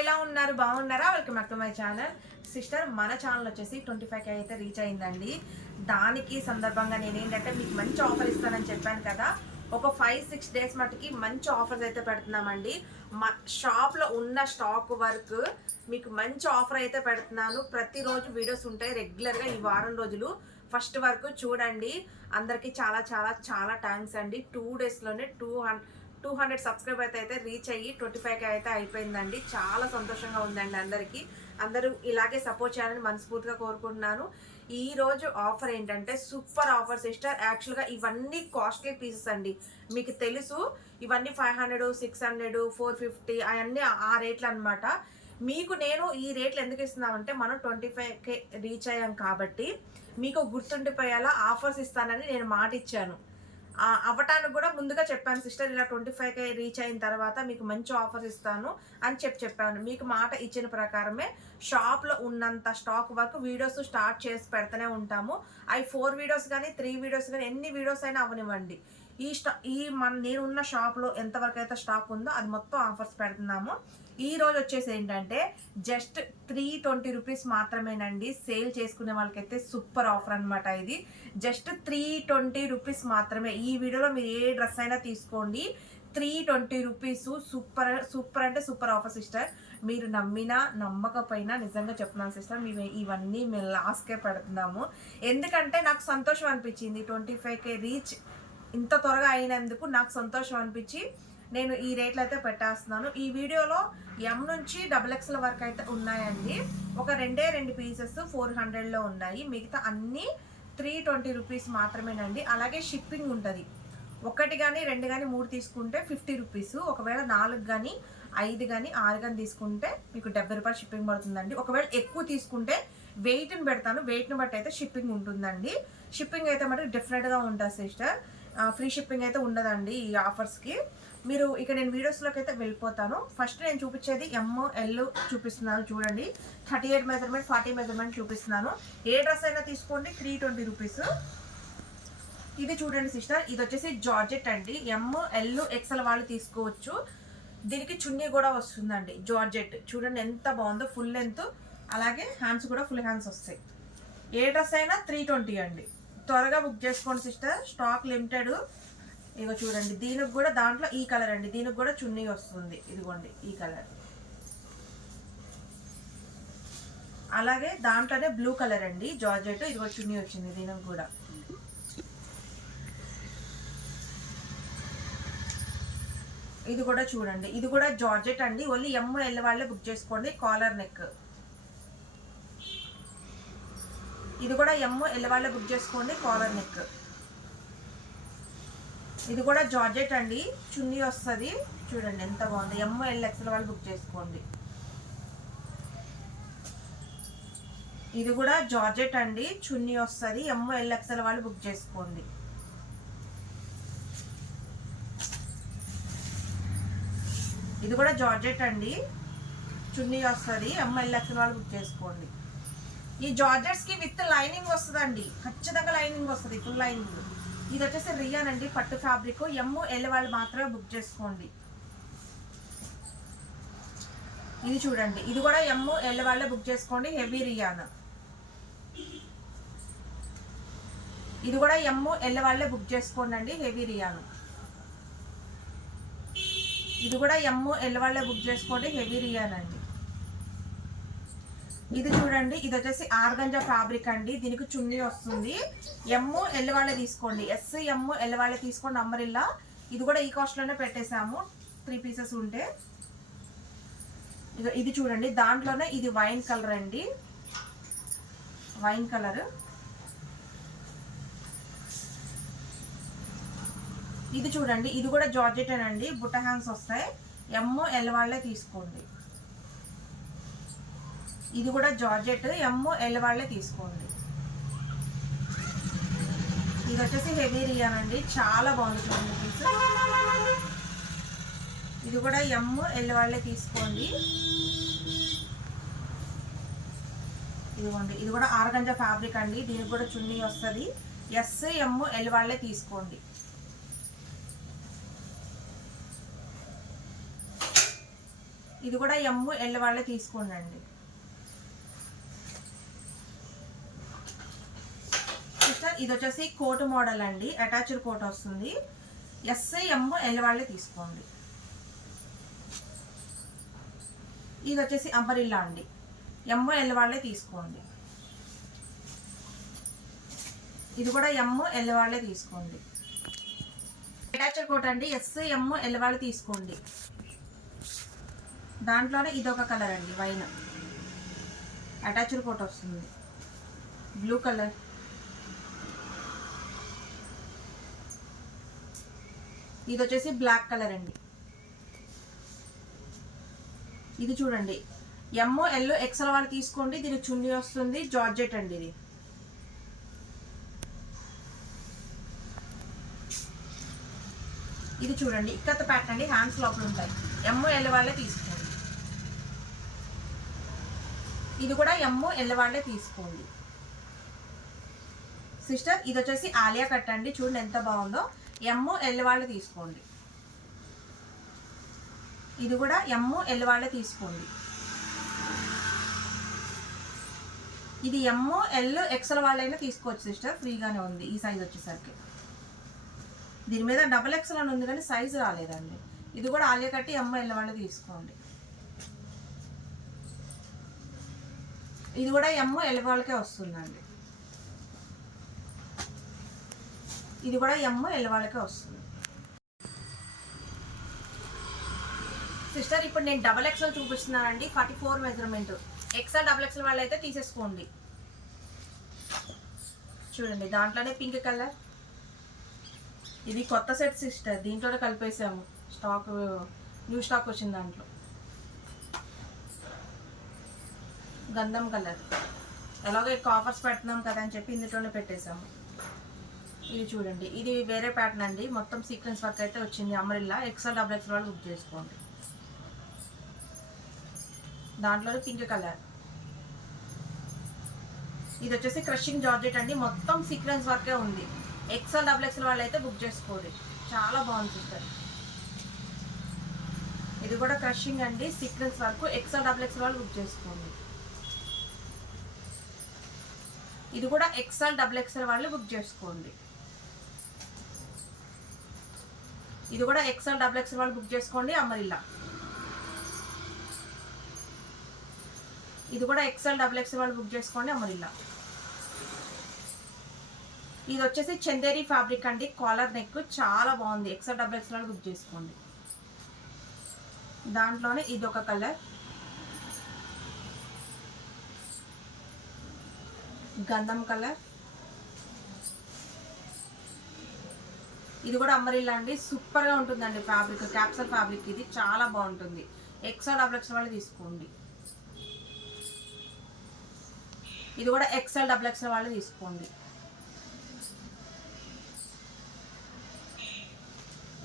ఎలా ఉన్నారు? బాగున్నారా? Welcome back to my channel. Sister, మన ఛానల్ వచ్చేసి 25K అయితే రీచ్ అయిందండి. దానికి సందర్భంగా నేనేంటంటే మీకు మంచి ఆఫర్ ఇస్తానని చెప్పాను కదా. ఒక 5-6 డేస్ మటుకి మంచి ఆఫర్స్ అయితే పెడుతున్నామండి. మా షాప్లో ఉన్న స్టాక్ వరకు మీకు మంచి ఆఫర్ అయితే పెడుతున్నాను. ప్రతిరోజు వీడియోస్ ఉంటాయి రెగ్యులర్గా. ఈ వారం రోజులు ఫస్ట్ వరకు చూడండి. అందరికీ చాలా చాలా చాలా థ్యాంక్స్ అండి. 2 డేస్లోనే 200 సబ్స్క్రైబర్స్ అయితే రీచ్ అయ్యి 25K అయితే అయిపోయిందండి. చాలా సంతోషంగా ఉందండి. అందరూ ఇలాగే సపోర్ట్ చేయాలని మనస్ఫూర్తిగా కోరుకుంటున్నాను. ఈ రోజు ఆఫర్ ఏంటంటే సూపర్ ఆఫర్ సిస్టర్. యాక్చువల్గా ఇవన్నీ కాస్ట్లీ పీసెస్ అండి. మీకు తెలుసు ఇవన్నీ 500, 600, 450 అవన్నీ ఆ రేట్లు అనమాట. మీకు నేను ఈ రేట్లు ఎందుకు ఇస్తున్నామంటే మనం 25K రీచ్ అయ్యాం కాబట్టి మీకు గుర్తుండిపోయేలా ఆఫర్స్ ఇస్తానని నేను మాట ఇచ్చాను. అవ్వటానికి కూడా ముందుగా చెప్పాను సిస్టర్, ఇలా 25K రీచ్ అయిన తర్వాత మీకు మంచి ఆఫర్స్ ఇస్తాను అని చెప్పాను. మీకు మాట ఇచ్చిన ప్రకారమే షాప్లో ఉన్నంత స్టాక్ వరకు వీడియోస్ స్టార్ట్ చేసి పెడుతూనే ఉంటాము. అవి 4 వీడియోస్ కానీ 3 వీడియోస్ కానీ ఎన్ని వీడియోస్ అయినా అవనివ్వండి. నేను ఉన్న షాప్లో ఎంతవరకు అయితే స్టాక్ ఉందో అది మొత్తం ఆఫర్స్ పెడుతున్నాము. ఈ రోజు వచ్చేసి ఏంటంటే జస్ట్ 320 రూపీస్ మాత్రమేనండి. సేల్ చేసుకునే వాళ్ళకైతే సూపర్ ఆఫర్ అనమాట. ఇది జస్ట్ 320 రూపీస్ మాత్రమే. ఈ వీడియోలో మీరు ఏ డ్రెస్ అయినా తీసుకోండి, 320 రూపీస్. సూపర్ అంటే సూపర్ ఆఫర్ సిస్టర్. మీరు నమ్మినా నమ్మకపోయినా నిజంగా చెప్తున్నాను సిస్టర్, ఇవన్నీ మేము లాస్కే పెడుతున్నాము. ఎందుకంటే నాకు సంతోషం అనిపించింది. 25K రీచ్ ఇంత త్వరగా అయినందుకు నాకు సంతోషం అనిపించి నేను ఈ రేట్లు అయితే పెట్టేస్తున్నాను. ఈ వీడియోలో M నుంచి XXL వరకు అయితే ఉన్నాయండి. ఒక 2 పీసెస్ 400లో ఉన్నాయి. మిగతా అన్నీ 320 రూపీస్ మాత్రమేనండి. అలాగే షిప్పింగ్ ఉంటుంది. 1 కానీ 2 కానీ 3 తీసుకుంటే 50 రూపీస్. ఒకవేళ 4 కానీ 5 కానీ 6 కానీ తీసుకుంటే మీకు 70 రూపాయలు షిప్పింగ్ పడుతుందండి. ఒకవేళ ఎక్కువ తీసుకుంటే వెయిట్ని పెడతాను, వెయిట్ని బట్టి అయితే షిప్పింగ్ ఉంటుందండి. షిప్పింగ్ అయితే మటుకు డిఫరెంట్గా ఉంటుంది సిస్టర్. ఫ్రీ షిప్పింగ్ అయితే ఉండదండి ఈ ఆఫర్స్కి. మీరు ఇక నేను వీడియోస్లోకి అయితే వెళ్ళిపోతాను. ఫస్ట్ నేను చూపించేది ML చూపిస్తున్నాను చూడండి. 38 మెజర్మెంట్ 40 మెజర్మెంట్ చూపిస్తున్నాను. ఏ డ్రెస్ అయినా తీసుకోండి 320 రూపీస్. ఇది చూడండి సిస్టర్, ఇది వచ్చేసి జార్జెట్ అండి. ML XL వాళ్ళు తీసుకోవచ్చు. దీనికి చున్నీ కూడా వస్తుందండి. జార్జెట్ చూడండి ఎంత బాగుందో, ఫుల్ లెంత్. అలాగే హ్యాండ్స్ కూడా ఫుల్ హ్యాండ్స్ వస్తాయి. ఏ డ్రెస్ అయినా 320 అండి. త్వరగా బుక్ చేసుకోండి సిస్టర్, స్టాక్ లిమిటెడ్. ఇగో చూడండి, దీనికి కూడా దాంట్లో ఈ కలర్ అండి. దీనికి కూడా చున్నీ వస్తుంది, ఇదిగోండి ఈ కలర్. అలాగే దాంట్లోనే బ్లూ కలర్ అండి జార్జెట్. ఇదిగో చున్నీ వచ్చింది దీనికి కూడా. ఇది కూడా చూడండి, ఇది కూడా జార్జెట్ అండి. ఓన్లీ ML వాళ్ళే బుక్ చేసుకోండి. Collar neck. ఇది కూడా ML వాళ్ళే బుక్ చేసుకోండి. Collar neck. ఇది కూడా జార్జెట్ అండి, చున్నీ వస్తుంది. చూడండి ఎంత బాగుంది. ML XL వాళ్ళు బుక్ చేసుకోండి. ఇది కూడా జార్జెట్ అండి, చున్నీ వస్తుంది. ML XL వాళ్ళు బుక్ చేసుకోండి. ఇది కూడా జార్జెట్ అండి, చున్నీ వస్తుంది. ML XL వాళ్ళు బుక్ చేసుకోండి. ఈ జార్జెట్స్కి విత్ లైనింగ్ వస్తుందండి, ఖచ్చితంగా లైనింగ్ వస్తుంది, ఫుల్ లైనింగ్. ఇది వచ్చేసి రియాన్ అండి, పట్టు ఫ్యాబ్రిక్. ML వాళ్ళు మాత్రమే బుక్ చేసుకోండి. ఇది చూడండి, ఇది కూడా ML వాళ్ళే బుక్ చేసుకోండి. హెవీ రియాన్. ఇది కూడా ML వాళ్ళే బుక్ చేసుకోండి అండి. హెవీ రియాన్. ఇది కూడా ML వాళ్ళే బుక్ చేసుకోండి. హెవీ రియాన్ అండి. ఇది చూడండి, ఇది వచ్చేసి ఆర్గంజా ఫ్యాబ్రిక్ అండి. దీనికి చున్నీ వస్తుంది. ML వాళ్ళే తీసుకోండి. ML వాళ్ళే తీసుకోండి. అంబ్రెల్లా. ఇది కూడా ఈ కాస్ట్లోనే పెట్టేశాము, 3 పీసెస్ ఉంటే. ఇది చూడండి, దాంట్లోనే ఇది వైన్ కలర్ అండి, వైన్ కలర్. ఇది చూడండి, ఇది కూడా జార్జెట్ అండి, బుట్ట హ్యాండ్స్ వస్తాయి. ML వాళ్ళే తీసుకోండి. ఇది కూడా జార్జెట్, ML వాళ్ళే తీసుకోండి. ఇది వచ్చేసి హెవీ రియాన్ అండి, చాలా బాగుంది చూడండి పీస్. ఇది కూడా ML వాళ్ళే తీసుకోండి. ఇదిగోండి, ఇది కూడా ఆర్గంజా ఫ్యాబ్రిక్ అండి. దీనికి కూడా చున్నీ వస్తుంది. ML వాళ్ళే తీసుకోండి. ఇది కూడా ఎమ్ ఎల్ వాళ్ళే తీసుకోండి. సిస్టర్ ఇది వచ్చేసి కోట్ మోడల్ అండి, అటాచ్డ్ కోట్ వస్తుంది. ఎస్ ఎమ్ ఎల్ వాళ్ళే తీసుకోండి. ఇది వచ్చేసి అంబరిల్లా అండి, ఎమ్ ఎల్ వాళ్ళే తీసుకోండి. ఇది కూడా ఎమ్ ఎల్ వాళ్ళే తీసుకోండి. అటాచ్డ్ కోట్ అండి, ఎస్ ఎమ్ ఎల్ వాళ్ళు తీసుకోండి. దాంట్లోనే ఇదొక కలర్ అండి, వైన్ అటాచ్డ్ కోట్ వస్తుంది, బ్లూ కలర్. ఇది వచ్చేసి బ్లాక్ కలర్ అండి. ఇది చూడండి, ఎమ్ ఎల్ ఎక్సెల్ వాళ్ళు తీసుకోండి. దీనికి చున్నీ వస్తుంది, జార్జెట్ అండి. ఇది చూడండి, ఇక్కత ప్యాటర్న్ అండి, హ్యాండ్స్ లోపల ఉంటాయి. ఎమ్ ఎల్ వాళ్ళే తీసుకోండి. ఇది కూడా ఎమ్ ఎల్ వాళ్ళే తీసుకోండి. సిస్టర్ ఇది వచ్చేసి ఆలియా కట్ అండి, చూడండి ఎంత బాగుందో. ఎమ్ ఎల్ వాళ్ళే తీసుకోండి. ఇది కూడా ఎమ్ ఎల్ వాళ్ళే తీసుకోండి. ఇది ఎమ్ ఎల్ ఎక్సెల్ వాళ్ళైనా తీసుకోవచ్చు సిస్టర్, ఫ్రీగానే ఉంది ఈ సైజ్ వచ్చేసరికి. దీని మీద డబల్ ఎక్సెల్ అని ఉంది కానీ సైజు రాలేదండి. ఇది కూడా ఆలియా కట్టి ఎమ్ ఎల్ వాళ్ళే తీసుకోండి. ఇది కూడా ఎమ్ ఎల్ వాళ్ళకే వస్తుందండి. ఇది కూడా ఎమ్ ఎల్ వాళ్ళకే వస్తుంది. సిస్టర్ ఇప్పుడు నేను డబల్ ఎక్సెల్ చూపిస్తున్నానండి, 44 మెజర్మెంట్. ఎక్సెల్ డబల్ ఎక్సెల్ వాళ్ళు అయితే తీసేసుకోండి. చూడండి దాంట్లోనే పింక్ కలర్. ఇది కొత్త సెట్ సిస్టర్, దీంట్లోనే కలిపేసాము, స్టాక్ న్యూ స్టాక్ వచ్చింది. దాంట్లో గంధం కలర్, ఎలాగో ఎక్కువ ఆఫర్స్ పెడుతున్నాం కదా అని చెప్పి ఇందులోనే పెట్టేసాము. ఇది చూడండి, ఇది వేరే ప్యాటర్న్ అండి, మొత్తం సీక్వెన్స్ వర్క్ అయితే వచ్చింది. అమరిల్లా ఎక్సెల్ డబుల్ ఎక్సెల్ వాళ్ళు బుక్ చేసుకోండి. దాంట్లోనే పింక్ కలర్. ఇది వచ్చేసి క్రషింగ్ జార్జెట్ అండి, మొత్తం సీక్వెన్స్ వర్కే ఉంది. ఎక్సెల్ డబుల్ ఎక్సెల్ వాళ్ళు అయితే బుక్ చేసుకోండి, చాలా బాగుంది సిస్టర్. ఇది కూడా క్రషింగ్ అండి, sequence work. Excel double excel వాళ్ళు బుక్ చేసుకోండి. ఇది కూడా ఎక్సెల్ డబుల్ ఎక్సెల్ వాళ్ళు బుక్ చేసుకోండి. ఇది కూడా ఎక్సెల్ డబుల్ ఎక్సెల్ వాళ్ళు బుక్ చేసుకోండి. అమరిల్లా ఇది కూడా ఎక్సెల్ డబుల్ ఎక్సెల్ వాళ్ళు బుక్ చేసుకోండి. అమరిల్లా ఇది వచ్చేసి చందేరి ఫ్యాబ్రిక్ అండి, కాలర్ నెక్, చాలా బాగుంది. ఎక్సెల్ డబుల్ ఎక్సెల్ వాళ్ళు బుక్ చేసుకోండి. దాంట్లోనే ఇది ఒక కలర్, గంధం కలర్. ఇది కూడా అమరిల్లా అండి, సూపర్ గా ఉంటుందండి ఫ్యాబ్రిక్, క్యాప్సల్ ఫ్యాబ్రిక్. ఇది చాలా బాగుంటుంది. ఎక్సెల్ డబుల్ ఎక్సెల్ వాళ్ళు తీసుకోండి. ఇది కూడా ఎక్సెల్ డబుల్ ఎక్సెల్ వాళ్ళు తీసుకోండి.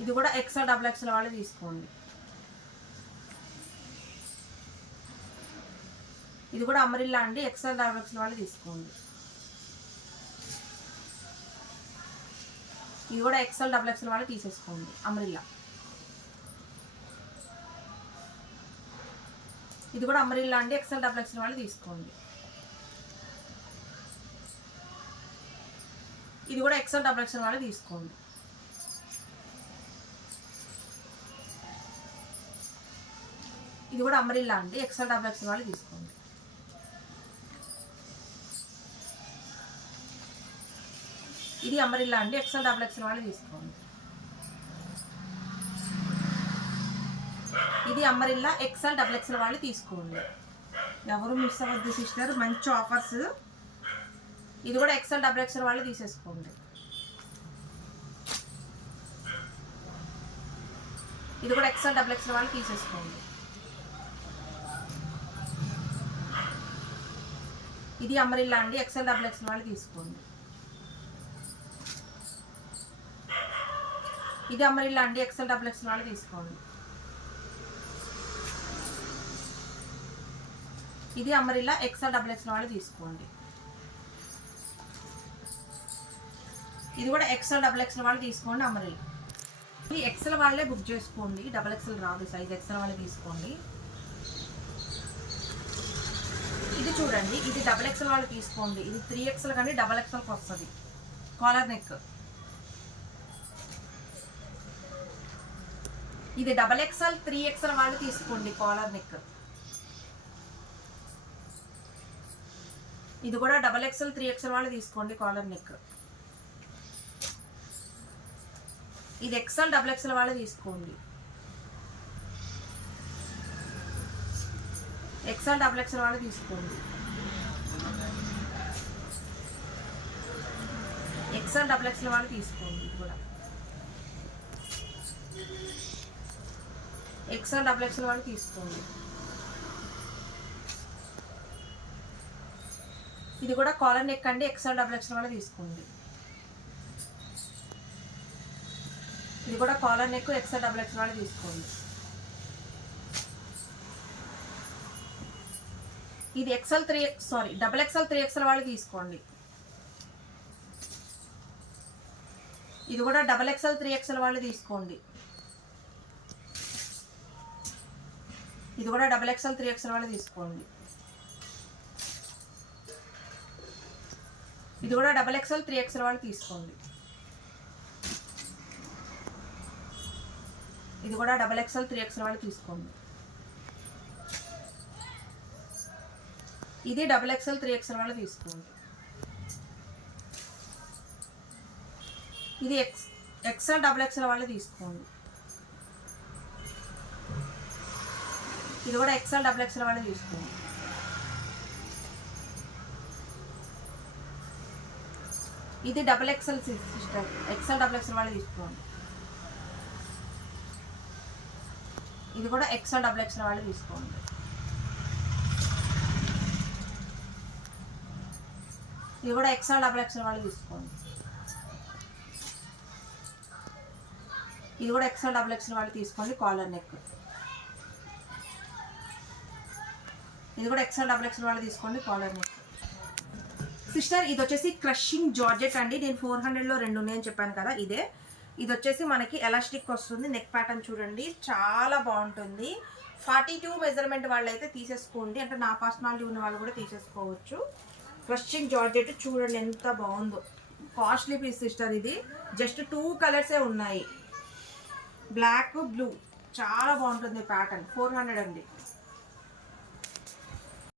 ఇది కూడా ఎక్సెల్ డబుల్ ఎక్సెల్ వాళ్ళు తీసుకోండి. ఇది కూడా అమరిల్లా అండి, ఎక్సెల్ డబుల్ ఎక్సెల్ వాళ్ళు తీసుకోండి. ఇది కూడా ఎక్సెల్ డబుల్ ఎక్సెల్ వాళ్ళు తీసేసుకోండి. అమరిల్లా ఇది కూడా అమరిల్లా అండి, ఎక్సెల్ డబుల్ ఎక్సెల్ వాళ్ళు తీసుకోండి. ఇది కూడా ఎక్సెల్ డబుల్ ఎక్సెల్ వాళ్ళు తీసుకోండి. ఇది కూడా అమరిల్లా అండి, ఎక్సెల్ డబుల్ ఎక్సెల్ వాళ్ళు తీసుకోండి. ఇది అమరిల్లా అండి, ఎక్సెల్ డబుల్ ఎక్సెల్ వాళ్ళు తీసుకోండి. ఇది అమరిల్లా ఎక్సెల్ డబుల్ ఎక్సెల్ వాళ్ళు తీసుకోండి. ఎవరు మిస్ అవ్వద్దు సిస్టర్, మంచి ఆఫర్స్. ఇది కూడా ఎక్సెల్ డబుల్ ఎక్సెల్ వాళ్ళు తీసేసుకోండి. ఇది కూడా ఎక్సెల్ డబుల్ ఎక్సెల్ వాళ్ళు తీసేసుకోండి. ఇది అమరిల్లా అండి, ఎక్సెల్ డబుల్ ఎక్సెల్ వాళ్ళు తీసుకోండి. ఇది అమరిల్లా అండి, ఎక్సెల్ డబుల్ ఎక్సెల్ వాళ్ళు తీసుకోండి. ఇది అమరిల్లా ఎక్సెల్ డబుల్ ఎక్సెల్ వాళ్ళు తీసుకోండి. ఇది కూడా ఎక్సెల్ డబుల్ ఎక్సెల్ వాళ్ళు తీసుకోండి. అమరిల్లా ఈ ఎక్సెల్ వాళ్ళే బుక్ చేసుకోండి, డబుల్ ఎక్సెల్ రాదు సైజ్, ఎక్సెల్ వాళ్ళే తీసుకోండి. చూడండి, ఇది డబల్ ఎక్స్ఎల్ వాళ్ళు తీసుకోండి. ఇది 3XL కానీ డబల్ ఎక్స్ఎల్కి వస్తుంది కాలర్ నెక్. ఇది డబల్ ఎక్స్ఎల్ 3XL వాళ్ళు తీసుకోండి కాలర్ నెక్. ఇది కూడా డబల్ ఎక్స్ఎల్ 3XL వాళ్ళు తీసుకోండి కాలర్ నెక్. ఇది XL డబల్ ఎక్స్ఎల్ వాళ్ళు తీసుకోండి. XL డబల్ ఎక్స్ఎల్ వాళ్ళు తీసుకోండి. XL డబల్ ఎక్స్ఎల్ వాళ్ళు తీసుకోండి. ఇది కూడా XL డబల్ ఎక్స్ఎల్ వాళ్ళు తీసుకోండి. ఇది కూడా కాలర్ నెక్ అండి. XL డబల్ ఎక్స్ఎల్ వాళ్ళు తీసుకోండి. ఇది కూడా collar neck XL double XL వాళ్ళు తీసుకోండి. ఇది డబల్ ఎక్స్ఎల్ 3XL వాళ్ళు తీసుకోండి. ఇది కూడా డబల్ ఎక్స్ఎల్ 3XL వాళ్ళు తీసుకోండి. ఇది కూడా డబల్ ఎక్స్ఎల్ 3XL వాళ్ళు తీసుకోండి. ఇది కూడా డబల్ ఎక్స్ఎల్ 3XL వాళ్ళు తీసుకోండి. ఇది కూడా డబల్ ఎక్స్ఎల్ 3XL వాళ్ళు తీసుకోండి. ఇది డబల్ ఎక్స్ఎల్ 3XL వాళ్ళు తీసుకోండి. ఇది XL డబల్ ఎక్స్ఎల్ వాళ్ళు తీసుకోండి. ఇది కూడా XL డబల్ ఎక్స్ఎల్ వాళ్ళు తీసుకోండి. ఇది double XL sister, XL double XL వాళ్ళు తీసుకోండి. ఇది కూడా XL డబల్ ఎక్స్ఎల్ వాళ్ళు తీసుకోండి. ఇది కూడా XL డబల్ ఎక్స్ఎల్ వాళ్ళు తీసుకోండి. ఇది కూడా XL డబల్ ఎక్స్ఎల్ వాళ్ళు తీసుకోండి కాలర్ నెక్. ఇది కూడా XL డబల్ ఎక్స్ఎల్ వాళ్ళు తీసుకోండి కాలర్ నెక్. సిస్టర్ ఇది వచ్చేసి క్రషింగ్ జార్జెట్ అండి. నేను 400లో 2 ఉన్నాయని చెప్పాను కదా, ఇదే. ఇది వచ్చేసి మనకి ఎలాస్టిక్ వస్తుంది. నెక్ ప్యాటర్న్ చూడండి, చాలా బాగుంటుంది. 42 మెజర్మెంట్ వాళ్ళు అయితే తీసేసుకోండి, అంటే నా పర్సనాలిటీ ఉన్న వాళ్ళు కూడా తీసేసుకోవచ్చు. క్రషింగ్ జార్జెట్ చూడండి ఎంత బాగుందో. Costly piece sister. ఇది జస్ట్ 2 కలర్సే ఉన్నాయి, బ్లాక్ బ్లూ. చాలా బాగుంటుంది ప్యాటర్న్. 400 అండి.